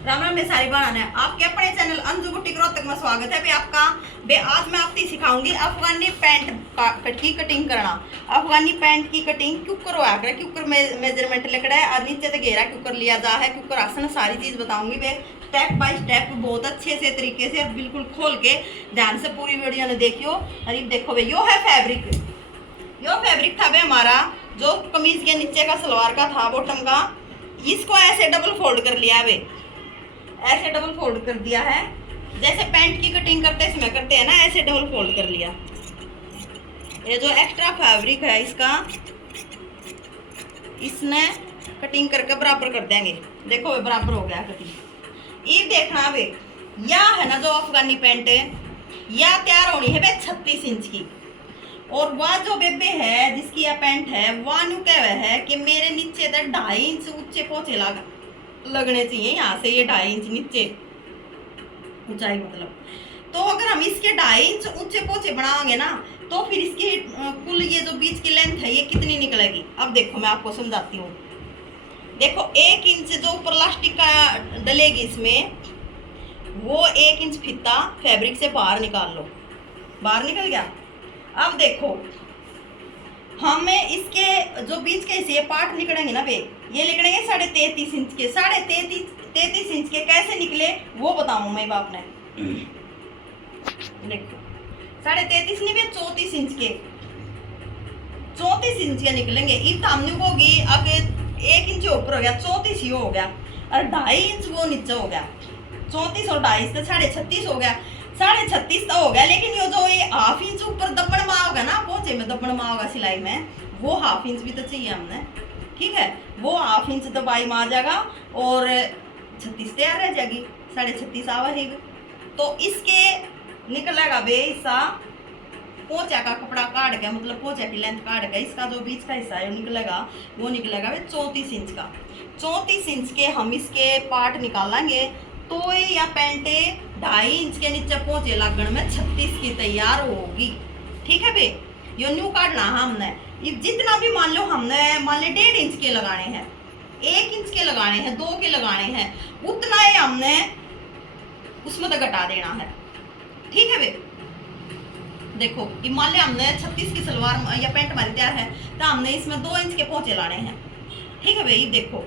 राम राम, मैं सारी बहन है आपके अपने चैनल अंजू बुटीक रोहतक में स्वागत है। आपका आज मैं आपको सिखाऊंगी अफगानी पैंट की कटिंग करना। अफगानी पैंट की कटिंग क्यूकर होया करे, क्यूकर मेजरमेंट लिखड़ा है और नीचे से घेरा क्यूकर लिया जा है, क्यूकर आसन सारी चीज बताऊंगी मैं स्टेप बाय स्टेप बहुत अच्छे से तरीके से बिल्कुल खोल के ध्यान से पूरी वीडियो ने देखियो। अरे देखो भाई, यो है फैब्रिक, यो फैब्रिक था भाई हमारा जो कमीज के नीचे का सलवार का था बॉटम का। इसको ऐसे डबल फोल्ड कर लिया है, ऐसे डबल फोल्ड कर दिया है जैसे पैंट की कटिंग करते इसमें करते हैं ना, ऐसे डबल फोल्ड कर लिया। ये जो एक्स्ट्रा फैब्रिक है इसका इसने कटिंग करके बराबर कर देंगे। देखो बराबर हो गया कटिंग। ये देखना वे या है ना जो अफगानी पैंट है या तैयार होनी है वे 36 इंच की, और वह जो बेबे है जिसकी यह पैंट है वह नु कह है कि मेरे नीचे तक 2.5 इंच ऊंचे पोचे लगने चाहिए। यहाँ से ये 2.5 इंच नीचे ऊंचाई मतलब, तो अगर हम इसके 2.5 इंच ऊंचे पोचे बनाएंगे ना तो फिर इसकी कुल ये जो बीच की लेंथ है ये कितनी निकलेगी। अब देखो मैं आपको समझाती हूँ। देखो 1 इंच जो ऊपर लास्टिक का डलेगी इसमें वो 1 इंच फीता फैब्रिक से बाहर निकाल लो। बाहर निकल गया। अब देखो हमें इसके जो बीच के हिस्से पार्ट निकलेंगे ना वे ये निकलेंगे 33.5 इंच के। 33.5 इंच के कैसे निकले वो बताऊं मैं बाप ने। देखो 33.5 नहीं वे 34 इंच के, 34 इंच के निकलेंगे। इब सामने होगी आगे 1 इंच ऊपर हो गया 34 ही हो गया, और 2.5 इंच वो नीचे हो गया। 34 और 2.5 तो 36.5 हो गया। 36.5 तो हो गया, लेकिन ये जो ये हाफ इंच ऊपर दबड़ माँ होगा ना पोचे में दबड़ माँ होगा सिलाई में, वो हाफ इंच भी तो चाहिए हमने। ठीक है, वो हाफ इंच दबाई में आ जाएगा और 36 तैयार रह जाएगी। 36.5 आवा है तो इसके निकलेगा बे हिस्सा पोचा का कपड़ा काट के, मतलब पोचा की लेंथ काट के इसका जो बीच का हिस्सा है निकलेगा वो निकलेगा 34 इंच का। 34 इंच के हम इसके पार्ट निकालेंगे तो या पैंटे 2.5 इंच के नीचे पहुंचे लगन में 36 की तैयार होगी। ठीक है बे, यो न्यू काटना हमने। ये जितना भी मान लो हमने मान ले 1.5 इंच के लगाने हैं, 1 इंच के लगाने हैं, 2 के लगाने हैं, उतना ही हमने उसमें तो घटा देना है। ठीक है बे, देखो ये मान ले हमने 36 की सलवार या पैंट हमारी तैयार है तो हमने इसमें 2 इंच के पहुंचे लाने हैं। ठीक है भाई, देखो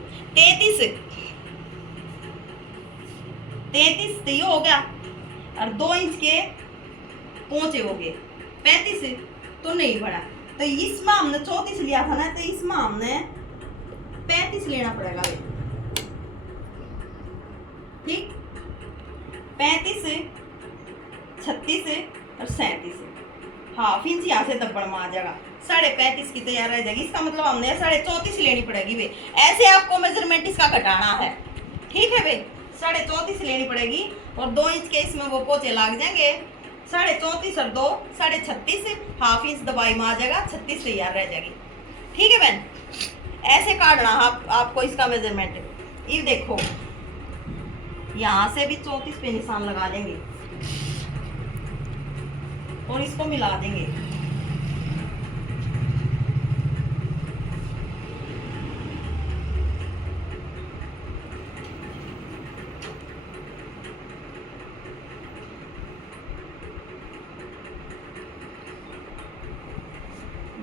33 तो ये हो गया, और 2 इंच के पहुंचे हो गए। 35 तो नहीं बढ़ा, तो इसमें हमने 34 लिया था ना, तो इसमें हमने 35 लेना पड़ेगा। ठीक, 35 36 और 37 हाफ इंच यहाँ से दब्बड़ में आ जाएगा। 35.5 की तैयार रह जाएगी। इसका मतलब हमने 34.5 लेनी पड़ेगी वे। ऐसे आपको मेजरमेंट इसका घटाना है। ठीक है वे, 34.5 लेनी पड़ेगी और 2 इंच के इसमें वो पोचे लग जाएंगे। 34.5 और 2 36.5 हाफ इंच दबाई में आ जाएगा, 36 तैयार रह जाएगी। ठीक है बहन, ऐसे काटना आपको इसका मेजरमेंट। ये देखो यहाँ से भी 34 पे निशान लगा देंगे और इसको मिला देंगे।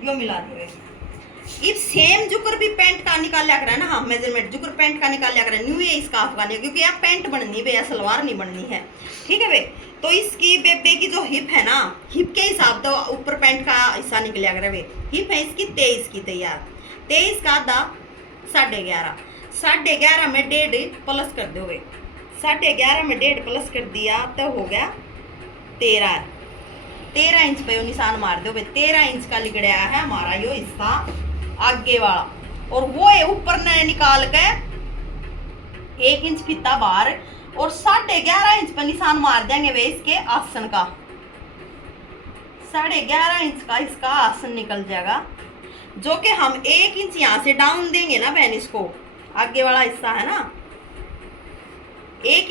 यो मिला दिए। इस सेम जुकर भी पैंट का निकाल लिया करा ना, हाँ मेजरमेंट जुकर पैंट का निकाल लिया करा। न्यू है इसका अफगानी, क्योंकि यहाँ पैंट बननी है या सलवार नहीं बननी है। ठीक है बे, तो इसकी बेबे की जो हिप है ना, हिप के हिसाब तो ऊपर पैंट का हिस्सा निकलिया करा बे। हिप है इसकी 23 की तैयार, 23 का आधा 11.5, 11.5 में 1.5 प्लस कर दोगे। 11.5 में 1.5 प्लस कर दिया तो हो गया 13 इंच पे निशान मार दो। 13 इंच का लिगड़िया है हमारा यो हिस्सा आगे वाला, और वो है ऊपर ने निकाल के 1 इंच फीता बाहर और 11.5 इंच पर निशान मार देंगे वे इसके आसन का। 11.5 इंच का इसका आसन निकल जाएगा, जो कि हम 1 इंच यहाँ से डाउन देंगे ना बहन। इसको आगे वाला हिस्सा है ना 1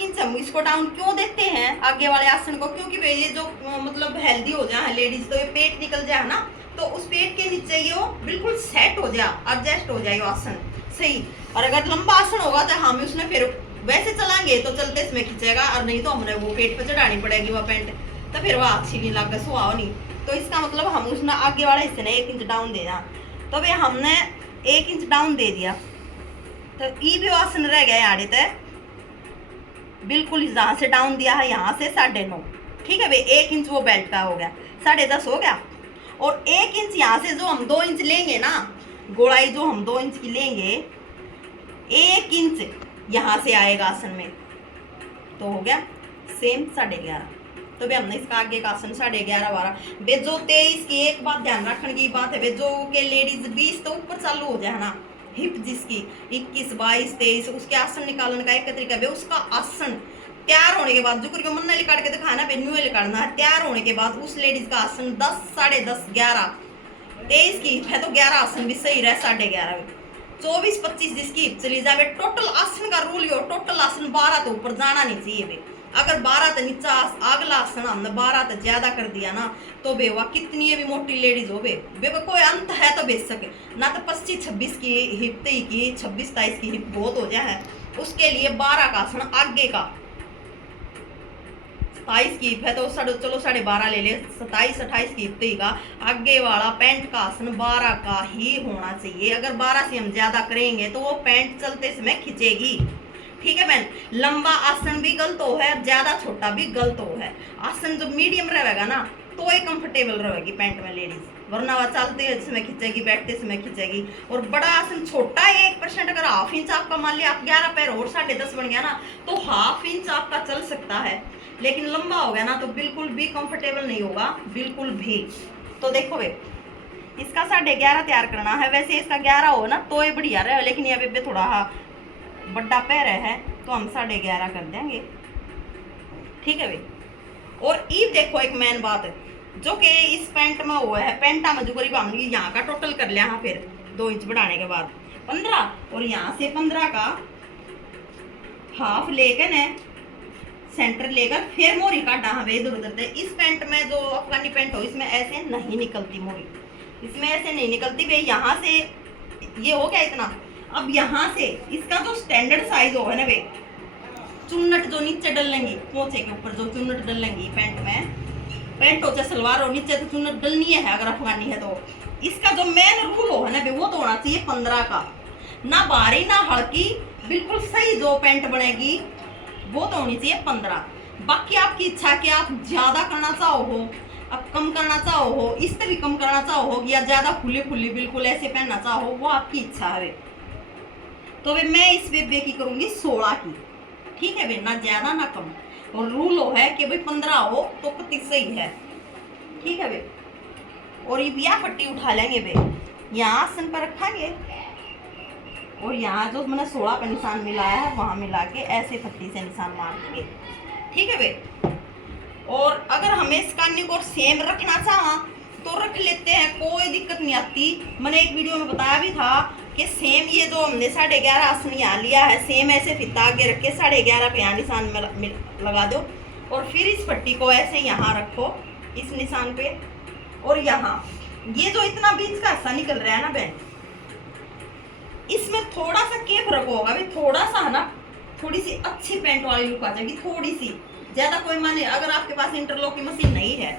इंच हम इसको डाउन क्यों देते हैं आगे वाले आसन को, क्योंकि ये जो मतलब हेल्दी हो जाए लेडीज तो ये पेट निकल जाए ना, तो उस पेट के नीचे ये बिल्कुल सेट हो जाए, एडजस्ट हो जाए आसन सही। और अगर लंबा आसन होगा तो हम उसमें फिर वैसे चलाएंगे तो चलते इसमें खींचेगा, और नहीं तो हमने वो पेट पे चढ़ानी पड़ेगी वह पैंट, तो फिर वह अच्छी नहीं लगे, सुहाव नहीं। तो इसका मतलब हम उसने आगे वाले हिस्से ने 1 इंच डाउन देना। तो भाई हमने 1 इंच डाउन दे दिया, तो ये भी आसन रह गया आड़े तक बिल्कुल जहाँ से डाउन दिया है यहाँ से 9.5। ठीक है भाई, 1 इंच वो बेल्ट का हो गया, 10.5 हो गया। और 1 इंच यहाँ से जो हम 2 इंच लेंगे ना, गोलाई जो हम 2 इंच की लेंगे, 1 इंच यहाँ से आएगा आसन में, तो हो गया सेम 11.5। तो भाई हमने इसका आगे का आसन 11.5 12 बे जो 23 की एक बात ध्यान रखने की बात है, बे जो के लेडीज 20 तो ऊपर चालू हो जाए ना, हिप जिसकी 21 22 23, उसके आसन निकालने का एक तरीका है, उसका आसन तैयार होने के बाद जो को मन काट के दिखाना है, न्यू काटना है, तैयार होने के बाद उस लेडीज का आसन 10 10.5 11 23 की है तो 11 आसन भी सही रहे, 11.5 24 25 जिसकी हिप चली जाए। टोटल आसन का रूल यो, टोटल आसन 12 तो ऊपर जाना नहीं चाहिए बे। अगर 12 तो नीचा अगला आसन हमने 12 तो ज्यादा कर दिया ना, तो बेवा कितनी भी मोटी लेडीज हो बे कोई अंत है तो बेच सके ना, तो 25 26 की हिप की 26 23 की हिप बहुत हो जाए। उसके लिए 12 का आसन आगे का, 27 की हिप है तो चलो 12.5 ले ले, 27 28 की हिप का आगे वाला पैंट का आसन 12 का ही होना चाहिए। अगर 12 से हम ज्यादा करेंगे तो वो पैंट चलते समय खिंचेगी। ठीक है बहन, लंबा आसन भी गलत हो है, ज्यादा छोटा भी गलत हो है। आसन जो मीडियम रहेगा ना तो ये कंफर्टेबल रहेगी पैंट में लेडीज, वरना वह चलते समय खिंचेगी, बैठते समय खिंचेगी। और बड़ा आसन छोटा 1%, अगर ½ इंच आपका मान लिया आप 11 पैर और 10.5 बन गया ना, तो ½ इंच आपका चल सकता है। लेकिन लंबा हो गया ना तो बिल्कुल भी कंफर्टेबल नहीं होगा, बिल्कुल भी। तो देखो वे इसका 11.5 तैयार करना है, वैसे इसका 11 हो ना तो ये बढ़िया रहे, लेकिन ये बेबे थोड़ा बड़ा पैर है तो हम 11.5 कर देंगे। ठीक है भाई। और ये देखो एक मेन बात है जो कि इस पैंट में हुआ है, पैंटा में जो करीब हमने यहाँ का टोटल कर लिया, हाँ फिर 2 इंच बढ़ाने के बाद 15, और यहाँ से 15 का हाफ लेकर न सेंटर लेकर फिर मोरी काटा हमें इधर उधर। इस पैंट में जो अफगानी पैंट हो इसमें ऐसे नहीं निकलती मोरी, इसमें ऐसे नहीं निकलती भाई। यहाँ से ये हो गया इतना, अब यहाँ से इसका जो स्टैंडर्ड साइज होगा ना भाई, चुन्नट जो नीचे डलेंगी पोंछे के ऊपर जो चुन्नट डलेंगी पैंट में, पैंट हो चाहे सलवार हो, नीचे तो चुन्नट डलनी है अगर अफगानी है तो। इसका जो मेन रूल हो ना भाई वो तो होना चाहिए 15 का, ना भारी ना हल्की, बिल्कुल सही जो पैंट बनेगी वो तो होनी चाहिए 15। बाकी आपकी इच्छा कि आप ज्यादा करना चाहो हो, अब कम करना चाहो हो, इससे भी कम करना चाहो हो, या ज्यादा खुली खुली बिल्कुल ऐसे पहनना चाहो, वो आपकी इच्छा है। तो वे मैं इस बेबे की करूंगी 16 की। ठीक है भाई, ना ज्यादा ना कम। और रूल हो है कि भाई 15 हो तो कितनी सही है। ठीक है भाई। और ये बिया पट्टी उठा लेंगे भाई, यहाँ आसन पर रखेंगे और यहाँ जो मैंने 16 का निशान मिलाया है वहां मिला के ऐसे पट्टी से निशान मार देंगे। ठीक है भाई। और अगर हमें इस कान्नी को सेम रखना चाहा तो रख लेते हैं, कोई दिक्कत नहीं आती। मैंने एक वीडियो में बताया भी था कि सेम ये जो हमने 11.5 आसन यहाँ लिया है, सेम ऐसे फिता आगे रख के 11.5 पे यहाँ निशान में लगा दो, और फिर इस पट्टी को ऐसे यहाँ रखो इस निशान पे, और यहाँ ये जो इतना बीच का हिस्सा निकल रहा है ना बहन, इसमें थोड़ा सा क्या फर्क होगा भाई, थोड़ा सा है ना, थोड़ी सी अच्छी पैंट वाली लुक आ जाएगी, थोड़ी सी ज्यादा कोई माने। अगर आपके पास इंटरलॉक की मशीन नहीं है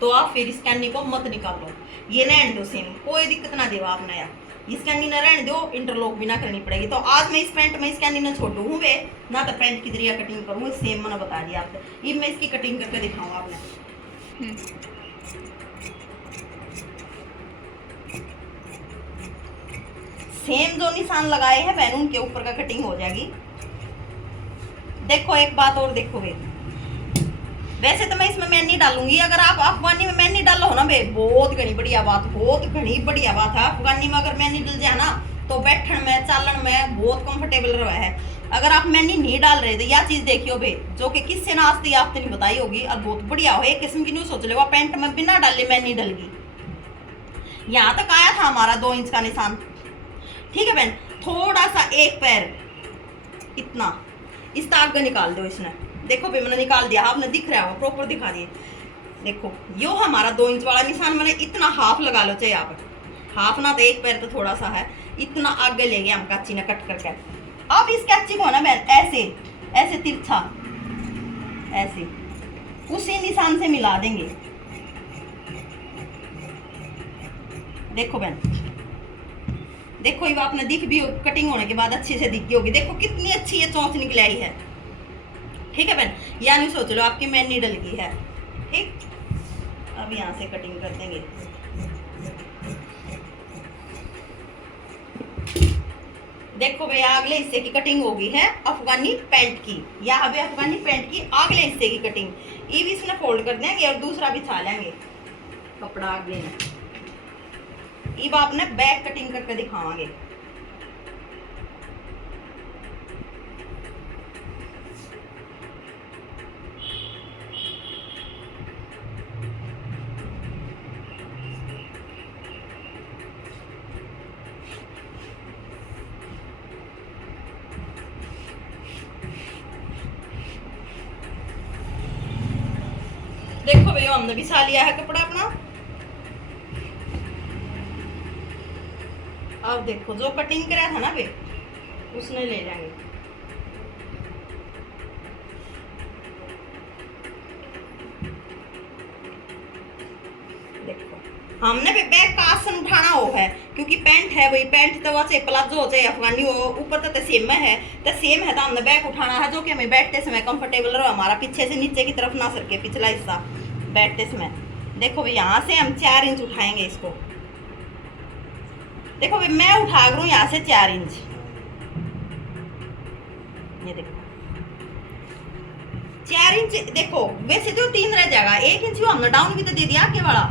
तो आप फिर इस कैनी को मत निकालो, ये रहने दो सेम, कोई दिक्कत ना देवा आप नया, इस कैनी ना रहने दो, इंटरलॉक भी ना करनी पड़ेगी। तो आज मैं इस पैंट में इस कैनी ना छोड़ू हूँ वे ना, तो पैंट की जरिया कटिंग करूँगी, सेम मैंने बता दिया आपसे। ये मैं इसकी कटिंग करके दिखाऊंगा आपने। सेम जो निशान लगाए हैं बैलून के ऊपर का कटिंग हो जाएगी। देखो एक बात और देखो भाई, वैसे तो मैं इसमें मैनी डालूंगी, अगर आप अफगानी में मैनी डालो हो ना भाई, बहुत घनी बढ़िया बात, बहुत घनी बढ़िया बात है। अफगानी में अगर मैनी डल जाए ना तो बैठन में चालन में बहुत कंफर्टेबल रहा है। अगर आप मैनी नहीं डाल रहे तो यह चीज देखियो भाई, जो कि किससे ना आस्ती आपने नहीं बताई होगी और बहुत बढ़िया हो, एक किस्म की न्यूज सोच लो पैंट में बिना डाले मैनी डलगी। यहाँ तक आया था हमारा 2 इंच का निशान। ठीक है बहन, थोड़ा सा एक पैर इतना इस ताक का निकाल दो इसने। देखो भाई मैंने निकाल दिया, आपने दिख रहा हो, प्रॉपर दिखा दिए। देखो यो हमारा 2 इंच वाला निशान, मैंने इतना हाफ लगा लो, चाहे आप हाफ ना तो एक पैर तो थोड़ा सा है, इतना आगे ले गया हम कैंची ने कट करके। अब इस कैंची को ना मैं ऐसे ऐसे तिरछा, ऐसे उसी निशान से मिला देंगे। देखो बहन, देखो ये आपने दिख भी कटिंग होने के बाद अच्छे से दिखती होगी। देखो कितनी अच्छी ये चोंच निकल आई है। ठीक है बहन, यानी सोच लो आपकी मैन नीडल की है। ठीक, अब यहाँ से कटिंग कर देंगे। देखो भैया अगले हिस्से की कटिंग होगी है अफगानी पैंट की। यहाँ पे अफगानी पैंट की अगले हिस्से की कटिंग ये भी इसमें फोल्ड कर देंगे और दूसरा बिछा लेंगे कपड़ा आगे में। अब आपने बैक कटिंग करके दिखावांगे। देखो भैया हमने बिछा लिया है कपड़ा अपना। अब देखो जो कटिंग करा था ना बे उसने ले जाएंगे। देखो हमने भी बैक का आसन उठाना हो है क्योंकि पैंट है भाई, पैंट तो वैसे प्लाजो हो चाहे अफगानी हो ऊपर तो सेम है तो सेम है। तो हमने बैक उठाना है जो कि हमें बैठते समय कंफर्टेबल रहो, हमारा पीछे से नीचे की तरफ ना सरके पिछला हिस्सा बैठते समय। देखो भाई यहाँ से हम 4 इंच उठाएंगे इसको। देखो भाई मैं उठा करूँ यहाँ से 4 इंच। ये देखो 4 इंच। देखो वैसे तो 3 रह जाएगा, 1 इंच हमने डाउन भी तो दे दिया आगे वाला।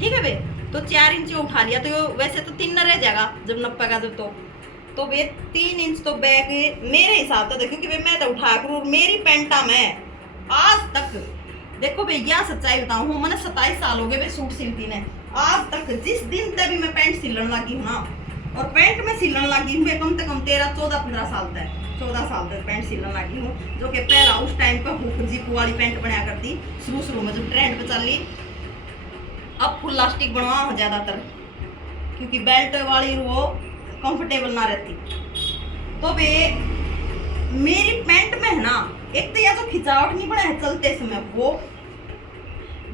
ठीक है भाई, तो 4 इंच उठा लिया तो वैसे तो 3 रह जाएगा जब नपेगा तो वे 3 इंच तो बैक मेरे हिसाब से देखो कि भाई मैं तो उठा करूँ मेरी पैंटा में आज तक। देखो भैया सच्चाई बताऊं हूँ, मैंने 27 साल हो गए भाई सूट सिलती ने। आज तक जिस दिन तक भी मैं पैंट सिलन लगी हूँ ना, और पैंट में सिलन लगी हूँ कम से कम 13-14-15 साल तक 14 साल तक पैंट सिलन लगी हूँ। जो कि पहला उस टाइम पे हुक जिप वाली पैंट बनाया करती शुरू में जो ट्रेंड पे चल ली। अब फुल लास्टिक बनवा हो ज्यादातर क्योंकि बेल्ट वाली वो कंफर्टेबल ना रहती। तो बे मेरी पैंट में है ना एक तो या तो खिंचावट नहीं बना है चलते समय, वो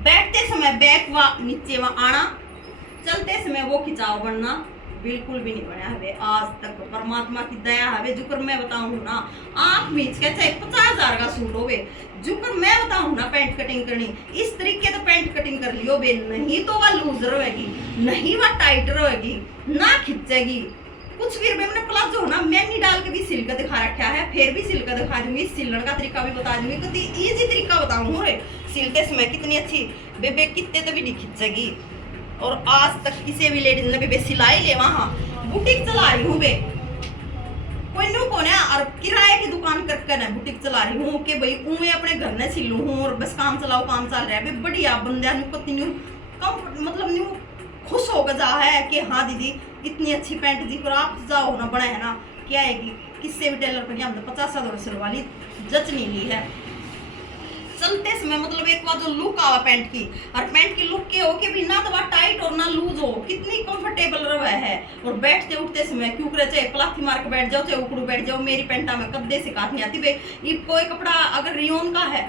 बैठते समय बैक व नीचे व आना, चलते समय वो खिंचाव बनना बिल्कुल भी नहीं बना है आज तक। परमात्मा की दया है जुकर मैं बताऊं ना, आंख मीच के चाहे 50,000 का सूट हो जुकर मैं बताऊं ना पैंट कटिंग करनी इस तरीके तो पैंट कटिंग कर लियो बे, नहीं तो वह लूज रहेगी, नहीं वह टाइट रहेगी, ना खिंचेगी कुछ भी। मैंने प्लाजो ना मैंने डाल के भी सिल कर दिखा रखा है, फिर भी सिल कर दिखा दूंगी, सिलने का तरीका भी बता दूंगी, कितनी इजी तरीका बताऊं रे सिलते समय कितनी अच्छी बेबे कितने तो भी नहीं खिंचेगी। और आज तक किसी भी लेडीज ने बेबे सिलाई ले वहां बुटीक चला रही हूँ बे, कोई न्यू कौन है और किराए की दुकान करके ना बुटीक चला रही हूँ कि भाई मैं अपने घर में सिलूं हूँ और बस काम चलाओ काम चल रहा है बढ़िया बंदा न्यू कम मतलब न्यू खुश होकर जा है कि हाँ दीदी इतनी अच्छी पैंट दी पर आप जाओ ना बना है ना क्या है कि किससे भी टेलर पर हमने 50,000 सिलवानी जच नहीं ली है। चलते समय मतलब एक बार जो लुक आवा पैंट की, और पैंट की लुक के हो कि भी ना तो वह टाइट और ना लूज हो, कितनी कंफर्टेबल रहा है। और बैठते उठते समय क्यों करे चाहे प्लास्टिक मार के बैठ जाओ चाहे उकड़ू बैठ जाओ, मेरी पैंटा में कद्दे से काट नहीं आती भाई। ये कोई कपड़ा अगर रियोन का है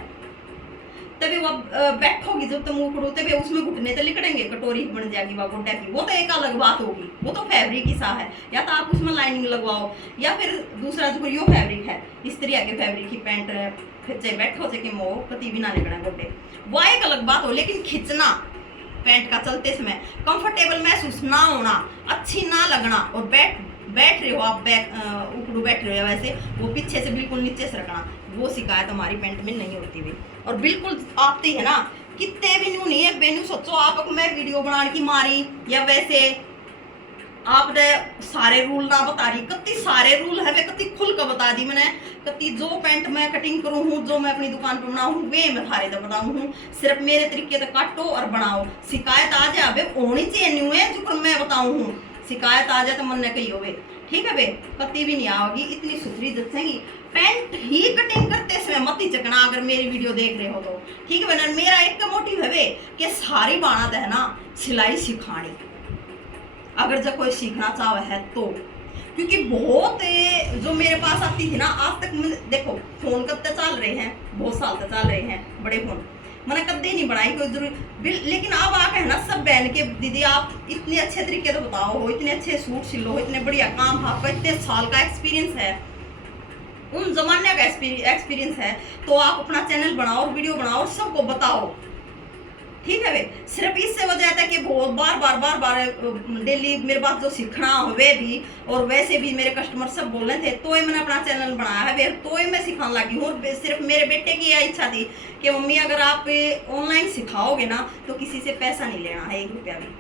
तभी वो बैठोगी जब तुम उकड़ो तभी उसमें घुटने तो लिकड़ेंगे, कटोरी बन जाएगी वह गोड्डा की, वो तो एक अलग बात होगी, वो तो फैब्रिक ही सा है। या तो आप उसमें लाइनिंग लगवाओ या फिर दूसरा जो यो फैब्रिक है इस तरह के फैब्रिक की पैंट चाहे बैठो चाहे कि मोह कति भी ना लिकड़ा गोड्डे, वह एक अलग बात हो। लेकिन खिंचना पैंट का चलते समय कंफर्टेबल महसूस ना होना, अच्छी ना लगना, और बैठ रहे हो आप उकड़ू बैठ रहे हो वैसे वो पीछे से बिल्कुल नीचे से रखना, वो शिकायत हमारी पैंट में नहीं होती भी। और बिल्कुल आती है ना कितने भी न्यू नहीं है बेनू सोचो आप मैं वीडियो बनाने की मारी या वैसे आपने सारे रूल ना बता रही, कति सारे रूल है वे कति खुल कर बता दी मैंने, कति जो पैंट मैं कटिंग करूँ हूँ जो मैं अपनी दुकान पर बनाऊँ वे मैं थारे तो बताऊँ हूँ, सिर्फ मेरे तरीके से काटो और बनाओ। शिकायत आ जाए बे होनी चाहिए न्यू है जो मैं बताऊँ हूँ, शिकायत आ जाए तो मन ने कही हो बे ठीक है बे कति भी नहीं आओगी, इतनी सुथरी जचेगी। पैंट ही कटिंग करते समय मत ही चकना अगर मेरी वीडियो देख रहे हो तो ठीक है बे। मेरा एक मोटिव है बे कि सारी बात है ना सिलाई सिखानी, अगर जब कोई सीखना चाहे है तो, क्योंकि बहुत जो मेरे पास आती थी ना आज तक देखो फोन कब तक चल रहे हैं, बहुत साल तक चल रहे हैं बड़े फोन, मैंने कदे नहीं बनाई कोई जरूरी। लेकिन अब आके है ना सब बहन के दीदी आप इतने अच्छे तरीके तो बताओ हो, इतने अच्छे सूट सिलो, इतने बढ़िया काम, आपका इतने साल का एक्सपीरियंस है, उन जमाने का एक्सपीरियंस है, तो आप अपना चैनल बनाओ, वीडियो बनाओ, सबको बताओ, ठीक है वे। सिर्फ इससे वजह था कि बहुत बार बार डेली मेरे पास जो सीखना हो वे भी, और वैसे भी मेरे कस्टमर सब बोल रहे थे, तो ही मैंने अपना चैनल बनाया है वे, तो ही मैं सिखाने लगी हूँ। और सिर्फ मेरे बेटे की यह इच्छा थी कि मम्मी अगर आप ऑनलाइन सिखाओगे ना तो किसी से पैसा नहीं लेना है, 1 रुपया भी,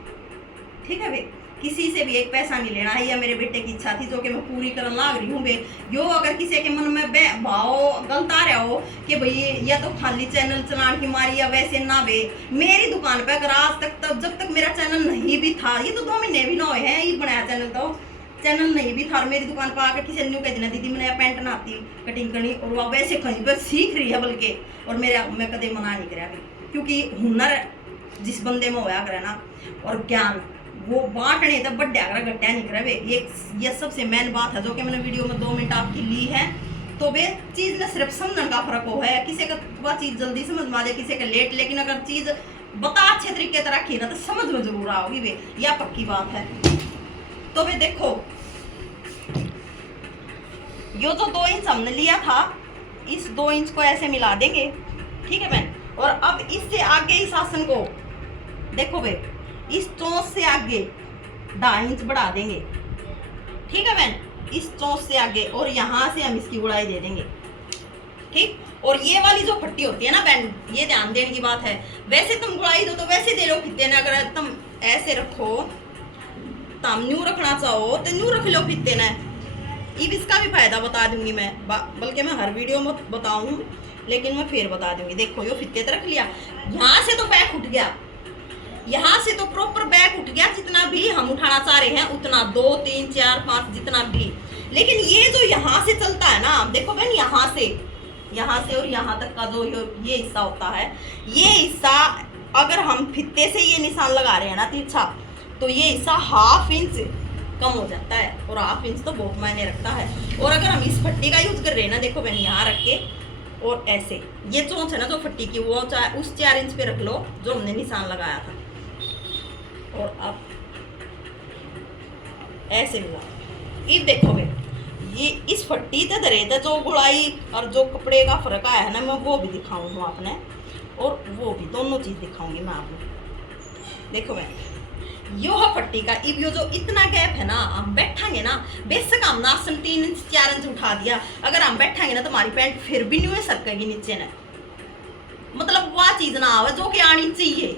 ठीक है वे, किसी से भी 1 पैसा नहीं लेना है। या मेरे बेटे की इच्छा थी जो कि मैं पूरी करने लग रही हूँ बे। यो अगर किसी के मन में भाव गलत आ रहा हो कि भाई या तो खाली चैनल चलाने की मारी या वैसे ना बे, मेरी दुकान पे अगर आज तक तब जब तक मेरा चैनल नहीं भी था, ये तो 2 महीने भी ना हुए हैं ये बनाया चैनल, तो चैनल नहीं भी था और मेरी दुकान पर आकर किसी ने कह देना दीदी मैंने पैंट ना आती कटिंग करनी, और वह वैसे कहीं पर सीख रही है बल्कि, और मैं कदे मना नहीं करा, क्योंकि हुनर जिस बंदे में होया करे ना और ज्ञान वो बांटने तब बड्डा कर गट्टा नहीं करे। ये सबसे मेन बात है जो कि मैंने वीडियो में 2 मिनट आपकी ली है। तो वे चीज़ में सिर्फ समझने का फर्क हो है, किसी का वह चीज़ जल्दी समझ में आ जाए, किसी का लेट, लेकिन अगर चीज़ बता अच्छे तरीके से रखी ना तो समझ में जरूर आओगी वे, यह पक्की बात है। तो वे देखो यो जो 2 इंच हमने लिया था, इस 2 इंच को ऐसे मिला देंगे, ठीक है बहन। और अब इससे आगे इस आसन को देखो वे, इस चोंच से आगे 2.5 इंच बढ़ा देंगे, ठीक है बहन, इस चोंच से आगे, और यहाँ से हम इसकी गुड़ाई दे देंगे, ठीक। और ये वाली जो फट्टी होती है ना बहन, ये ध्यान देने की बात है, वैसे तुम गुड़ाई दो तो वैसे दे लो फित्ते ने, अगर तुम ऐसे रखो तुम न्यू रखना चाहो तो न्यू रख लो फित्ते ने। अब इसका भी फायदा बता दूंगी मैं, बल्कि मैं हर वीडियो में बताऊं, लेकिन मैं फिर बता दूंगी। देखो यो फित्ते रख लिया, यहाँ से तो बैक उठ गया, यहाँ से तो प्रॉपर बैक उठ गया, जितना भी हम उठाना चाह रहे हैं उतना, 2 3 4 5 जितना भी। लेकिन ये जो यहाँ से चलता है ना, देखो बहन यहाँ से और यहाँ तक का जो ये हिस्सा होता है, ये हिस्सा अगर हम फित्ते से ये निशान लगा रहे हैं ना तिरछा, तो ये हिस्सा 1/2 इंच कम हो जाता है, और 1/2 इंच तो बहुत मायने रखता है। और अगर हम इस फट्टी का यूज कर रहे हैं ना, देखो बहन यहाँ रख के और ऐसे, ये चोंच है ना जो फट्टी की, वो चाहे उस 4 इंच पे रख लो जो हमने निशान लगाया था, और अब ऐसे मिला। अब देखोगे ये इस फट्टी ते धरे थे जो गुड़ाई और जो कपड़े का फर्क आया है ना, मैं वो भी दिखाऊंगा आपने, और वो भी दोनों चीज दिखाऊंगी मैं आपको। देखो मैं यो है फट्टी का, अब यो जो इतना गैप है ना, हम बैठांगे ना, बेशक हमने आसन 3 इंच 4 इंच उठा दिया, अगर हम बैठांगे ना तो हमारी पैंट फिर भी नहीं सरकेगी नीचे ने, मतलब वह चीज ना आवे जो कि आनी चाहिए,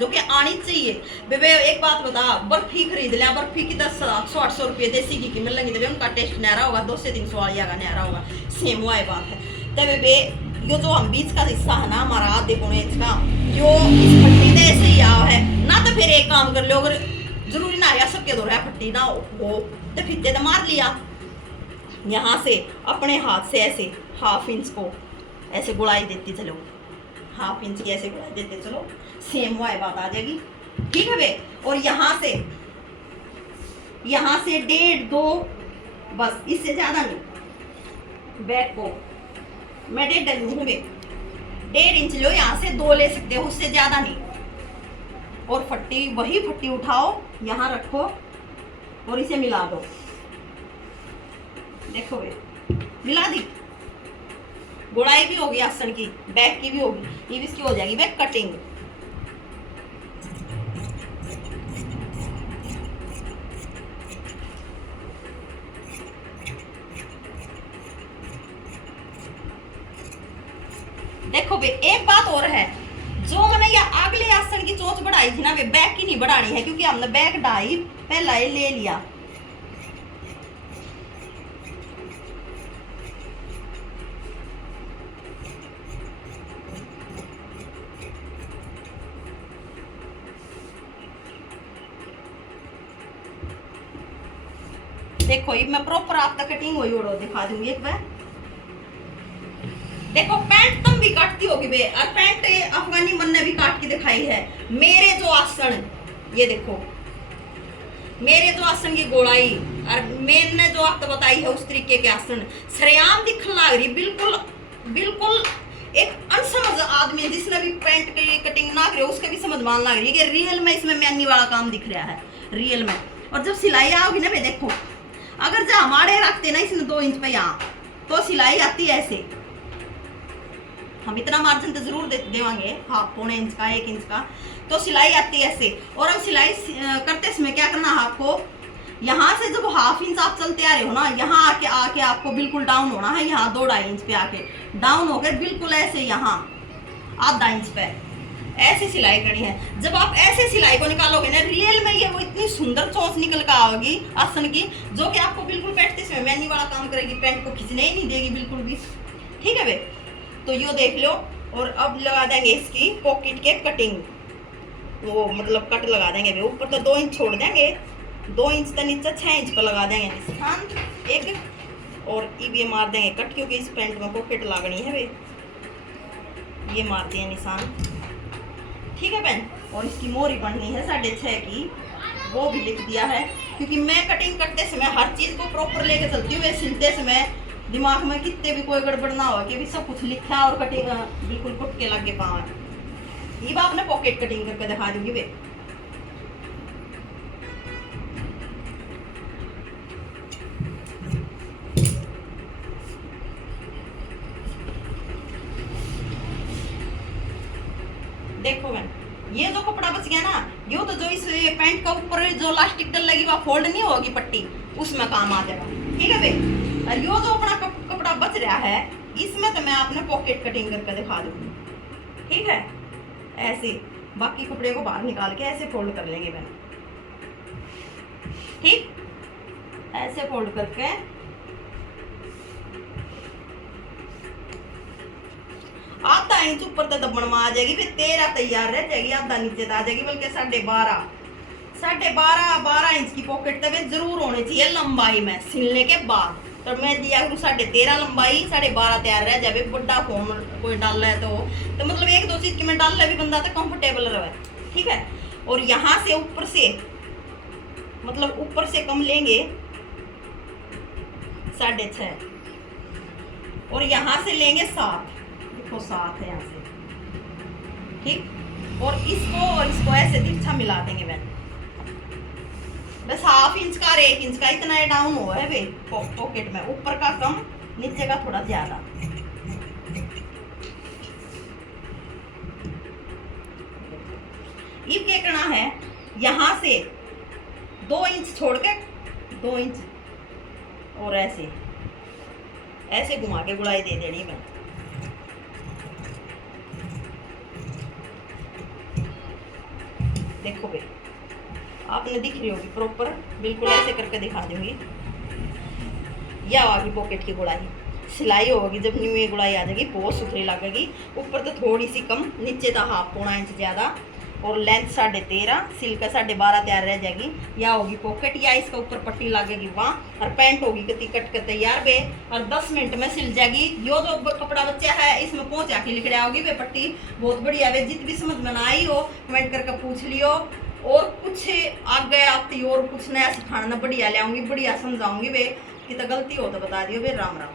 जो कि आनी चाहिए। बेबे एक बात बता, बर्फी खरीद लिया, बर्फी की 700-800 रुपये देसी घी की मिल लेंगी, तो उनका टेस्ट न्यारा होगा, 2 से 300 वाली का न्यारा होगा, सेम वही बात है। तो बेबे यो जो हम बीच का हिस्सा है ना हमारा आधे पौने इंच का, जो इस फट्टी से ऐसे ही आया है ना, तो फिर एक काम कर लो, अगर जरूरी ना आया सबके दो रहा फट्टी ना हो तो फित्ते तो मार लिया, यहाँ से अपने हाथ से ऐसे 1/2 इंच को ऐसे गुड़ाई देती चलो, 1/2 इंच की ऐसे गुड़ाई देते चलो, सेम वही बात आ जाएगी, ठीक है बे। और यहाँ से 1.5 2 बस, इससे ज्यादा नहीं। बैक को मैं 1.5 लूँ बे, 1.5 इंच लो, यहाँ से 2 ले सकते हो, उससे ज्यादा नहीं। और फट्टी वही फट्टी उठाओ, यहाँ रखो और इसे मिला दो, देखो बे मिला दी, गुड़ाई भी होगी आसन की, बैक की भी होगी, ये भी इसकी हो जाएगी बैक कटिंग। देखो बे एक बात और है, जो मैंने ये अगले आसन की चोंच बढ़ाई थी ना, वे बैक की नहीं बढ़ानी है, क्योंकि हमने बैक 2.5 पहला ही ले लिया। देखो ये मैं प्रॉपर आप तक कटिंग हुई और दिखा दूंगी एक बार। देखो पैंट तुम भी काटती होगी बे, और पैंट अफगानी मन ने भी काट के दिखाई है। मेरे जो आसन, ये देखो मेरे जो आसन की गोलाई और मैंने जो आपको बताई है उस तरीके के आसन सरेआम दिखने लग रही, बिल्कुल बिल्कुल एक अनसमझ आदमी जिसने भी पैंट की कटिंग ना करे उसके भी समझ मान लग रही है कि रियल में इसमें मैनी वाला काम दिख रहा है रियल में। और जब सिलाई आओगी ना भाई देखो, अगर जो हमारे रखते ना इसमें 2 इंच पे यहाँ, तो सिलाई आती है ऐसे। हम इतना मार्जिन तो जरूर देवांगे, हाफ पौने इंच का 1 इंच का, तो सिलाई आती है ऐसे। और अब सिलाई करते समय क्या करना है आपको, यहाँ से जब हाफ इंच आप चलते आ रहे हो ना, यहाँ आके आपको बिल्कुल डाउन होना है, यहाँ 2-2.5 इंच पे आके डाउन होकर बिल्कुल ऐसे यहाँ आधा इंच पे ऐसे सिलाई करनी है। जब आप ऐसे सिलाई को निकालोगे ना रियल में, ये वो इतनी सुंदर चोंच निकल कर आओगी आसन की, जो कि आपको बिल्कुल बैठते समय मैनी वाला काम करेगी, पैंट को खींचने ही नहीं देगी बिल्कुल भी। ठीक है भाई, तो यो देख लो। और अब लगा देंगे इसकी पॉकेट के कटिंग, वो मतलब कट लगा देंगे भाई। ऊपर तो 2 इंच छोड़ देंगे, 2 इंच तो नीचे 6 इंच पर लगा देंगे निशान एक, और ये मार देंगे कट, क्योंकि इस पैंट में पॉकेट लागनी है भाई। ये मार दिए निशान, ठीक है बहन। और इसकी मोरी बननी है 6.5 की, वो भी लिख दिया है, क्योंकि मैं कटिंग करते समय हर चीज़ को प्रॉपर लेके चलती हूँ। सिलते समय दिमाग में कितने भी कोई गड़बड़ ना हो कि भी सब कुछ लिखा और कटिंग बिल्कुल कुट के लगे पाँव। ये बात मैं पॉकेट कटिंग करके दिखा दूंगी वे। देखो बहन, ये जो कपड़ा बच गया ना, ये तो जो इस पैंट का ऊपर जो लास्टिक डल लगी, वह फोल्ड नहीं होगी पट्टी, उसमें काम आ जाएगा। ठीक है भाई। और यो जो अपना कपड़ा बच रहा है, इसमें तो मैं आपने पॉकेट कटिंग करके दिखा दूंगी। ठीक है, ऐसे बाकी कपड़े को बाहर निकाल के ऐसे फोल्ड कर लेंगे बहन। ठीक, ऐसे फोल्ड करके आधा इंच ऊपर तो दबन में आ जाएगी, फिर 13 तैयार रह जाएगी, आधा नीचे तो आ जाएगी, बल्कि 12.5 इंच की पॉकेट तब जरूर होनी चाहिए लंबाई में सिलने के बाद। तो मैं दिया करूँ 13.5 लंबाई, 12.5 तैयार रह जाए। बड़ा फोम कोई डाल रहा है तो मतलब 1-2 चीज की मैं डाल रहा भी बंदा तो कंफर्टेबल रहे। ठीक है। और यहाँ से ऊपर से मतलब ऊपर से कम लेंगे 6.5, और यहाँ से लेंगे 7, देखो 7 है यहाँ से। ठीक, और इसको ऐसे तिरछा मिला देंगे बहन। बस ½ इंच का और 1 इंच का इतना डाउन हुआ है वे पॉकेट में, ऊपर का कम नीचे का थोड़ा ज्यादा। ये क्या करना है, यहाँ से 2 इंच छोड़ के 2 इंच और ऐसे ऐसे घुमा के गुड़ाई दे देनी मैं। देखो भाई, आपने दिख रही होगी प्रॉपर, बिल्कुल ऐसे करके दिखा दूंगी। यह आगे पॉकेट की गुड़ाई, सिलाई होगी जब न्यू ये गुड़ाई आ जाएगी, बहुत सुथरी लगेगी। ऊपर तो थोड़ी सी कम, नीचे तो ½ इंच ज़्यादा, और लेंथ 13.5, सिल का 12.5 तैयार रह जाएगी। या होगी पॉकेट, या इसका ऊपर पट्टी लगेगी वहाँ, और पैंट होगी कति कट के तैयार बे, और 10 मिनट में सिल जाएगी। यो जो कपड़ा बच्चा है इसमें पहुँचा के लिख रहा होगी वे पट्टी, बहुत बढ़िया है। जित भी समझ में ना आई हो कमेंट करके पूछ लियो, और कुछ आगे आती और कुछ नया सिखाना बढ़िया ले आऊँगी, बढ़िया समझाऊंगी वे, कि तो गलती हो तो बता दियो वे। राम राम।